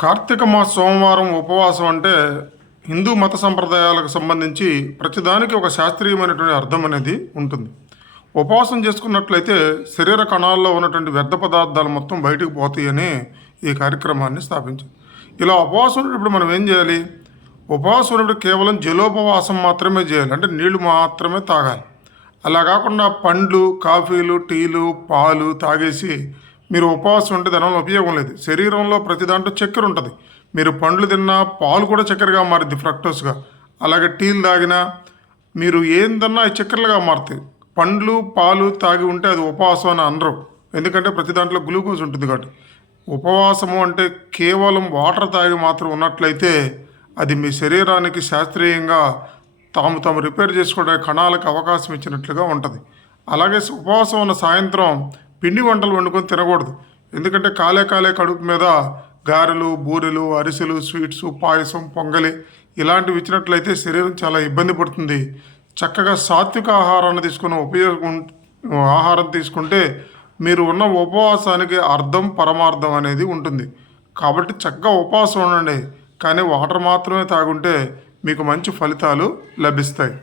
కార్తీక మాస సోమవారం ఉపవాసం అంటే హిందూ మత సంప్రదాయాలకు సంబంధించి ప్రతిదానికి ఒక శాస్త్రీయమైనటువంటి అర్థం అనేది ఉంటుంది. ఉపవాసం చేసుకున్నట్లయితే శరీర కణాల్లో ఉన్నటువంటి వ్యర్థ పదార్థాలు మొత్తం బయటకు పోతాయని ఈ కార్యక్రమాన్ని స్థాపించారు. ఇలా ఉపవాసం ఉన్నప్పుడు మనం ఏం చేయాలి? ఉపవాసం ఉన్నప్పుడు కేవలం జలోపవాసం మాత్రమే చేయాలి. అంటే నీళ్ళు మాత్రమే తాగాలి. అలా కాకుండా పండ్లు కాఫీలు టీలు పాలు తాగేసి మీరు ఉపవాసం ఉంటే దానివల్ల ఉపయోగం లేదు. శరీరంలో ప్రతి దాంట్లో చక్కెర ఉంటుంది. మీరు పండ్లు తిన్నా పాలు కూడా చక్కెరగా మారుద్ది ఫ్రక్టోస్గా అలాగే టీలు తాగినా మీరు ఏం తిన్నా అవి చక్కెరలుగా మారుతాయి. పండ్లు పాలు తాగి ఉంటే అది ఉపవాసం అని అనరు. ఎందుకంటే ప్రతి దాంట్లో గ్లూకోజ్ ఉంటుంది కాబట్టి. ఉపవాసము అంటే కేవలం వాటర్ తాగి మాత్రం ఉన్నట్లయితే అది మీ శరీరానికి శాస్త్రీయంగా తాము తాము రిపేర్ చేసుకోవడానికి కణాలకు అవకాశం ఇచ్చినట్లుగా ఉంటుంది. అలాగే ఉపవాసం ఉన్న సాయంత్రం పిండి వంటలు వండుకొని తినకూడదు. ఎందుకంటే కాలే కాలే కడుపు మీద గారెలు బూరెలు అరిసెలు స్వీట్స్ పాయసం పొంగలి ఇలాంటివి ఇచ్చినట్లయితే శరీరం చాలా ఇబ్బంది పడుతుంది. చక్కగా సాత్విక ఆహారాన్ని తీసుకుని ఉపయోగం ఆహారం తీసుకుంటే మీరు ఉన్న ఉపవాసానికి అర్థం పరమార్థం అనేది ఉంటుంది. కాబట్టి చక్కగా ఉపవాసం ఉండండి. కానీ వాటర్ మాత్రమే తాగుంటే మీకు మంచి ఫలితాలు లభిస్తాయి.